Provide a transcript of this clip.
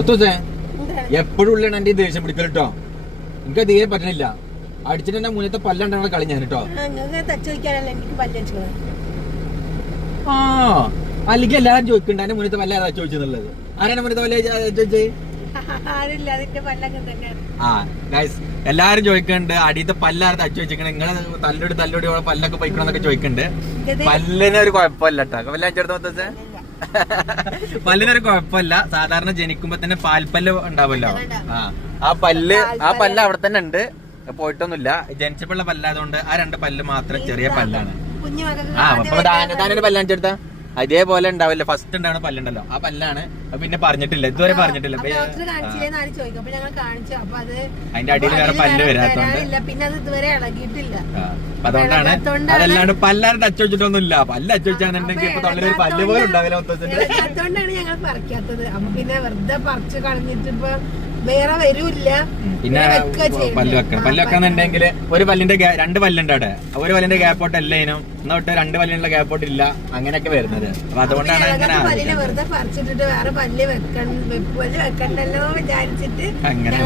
ഒത്തൂസേ എപ്പോഴും ഉള്ളിലാണ് എന്റെ ദേഷ്യം പിടിക്കൽ കേട്ടോ. എനിക്ക് തീരെ പറ്റണില്ല. അടിച്ചിട്ട് എന്റെ മുന്നത്തെ പല്ലുണ്ടാണ് കളി ഞാൻ കേട്ടോ. ആ അല്ലെങ്കിൽ എല്ലാരും ചോദിക്കണ്ട എന്റെ മുന്നത്തെ പല്ല ഏതാ ചോദിച്ചെന്നുള്ളത്. ആരാണ് മുന്നത്തെ പല്ല ചോദിച്ചത്? ആ ഗൈസ് എല്ലാരും ചോദിക്കുന്നുണ്ട് അടിയത്തെ പല്ലാരും തച്ചു വെച്ചിരിക്കണ നിങ്ങളെ തല്ലോടി പല്ലൊക്കെ പോയിക്കണമെന്നൊക്കെ ചോദിക്കുന്നുണ്ട്. പല്ലിനൊരു കുഴപ്പമില്ല കേട്ടോ. പല്ല അഞ്ചെടുത്ത പല്ലിനൊരു കുഴപ്പമില്ല. സാധാരണ ജനിക്കുമ്പോ തന്നെ പാൽപ്പല്ല് ഉണ്ടാവുമല്ലോ. ആ പല്ല് അവിടെ തന്നെ ഉണ്ട്, പോയിട്ടൊന്നുമില്ല. ജനിച്ചപ്പോഴുള്ള പല്ലായതുകൊണ്ട് ആ 2 പല്ല് മാത്രം ചെറിയ പല്ലാണ്. അപ്പൊ താനൊരു പല്ലഞ്ചെടുത്ത അതേപോലെ ഉണ്ടാവില്ല. ഫസ്റ്റ് ഉണ്ടാവുന്ന പല്ലുണ്ടല്ലോ ആ പല്ലാണ്. പിന്നെ പറഞ്ഞിട്ടില്ല, ഇതുവരെ പറഞ്ഞിട്ടില്ല. അതിന്റെ അടിയിൽ വേറെ പല്ല് വരാത്തോണ്ട് അതുകൊണ്ടാണ്. അതല്ലാണ്ട് പല്ലാരും ടച്ച് വെച്ചിട്ടൊന്നുമില്ല. പല്ല് ടച്ച് വെച്ചാണെന്നുണ്ടെങ്കിൽ ഇപ്പൊ തൊള്ളിൽ ഒരു പല്ല് പോലും ഉണ്ടാവില്ല. അതുകൊണ്ടാണ് ഞങ്ങൾ പറിക്കാത്തത്. അപ്പൊ പിന്നെ വെറുതെ പറിച്ച് കളഞ്ഞിട്ട് ഇപ്പൊ വേറെ വരൂല്ല. പിന്നെ പല്ല് വെക്കാന്നുണ്ടെങ്കിൽ ഒരു പല്ലിന്റെ 2 പല്ലുണ്ട് അവിടെ. ഒരു പല്ലിന്റെ ഗ്യാപ്പോട്ട് അല്ല ഇനം എന്നോട്ട് 2 പല്ലിനുള്ള ഗ്യാപ്പോട്ട് ഇല്ല. അങ്ങനെയൊക്കെ വരുന്നത്. അപ്പൊ അതുകൊണ്ടാണ് പല്ലിനെ വെറുതെ പറിച്ചിട്ടിട്ട് വേറെ പല്ല് വെക്കണ്ടല്ലോ വിചാരിച്ചിട്ട് അങ്ങനെ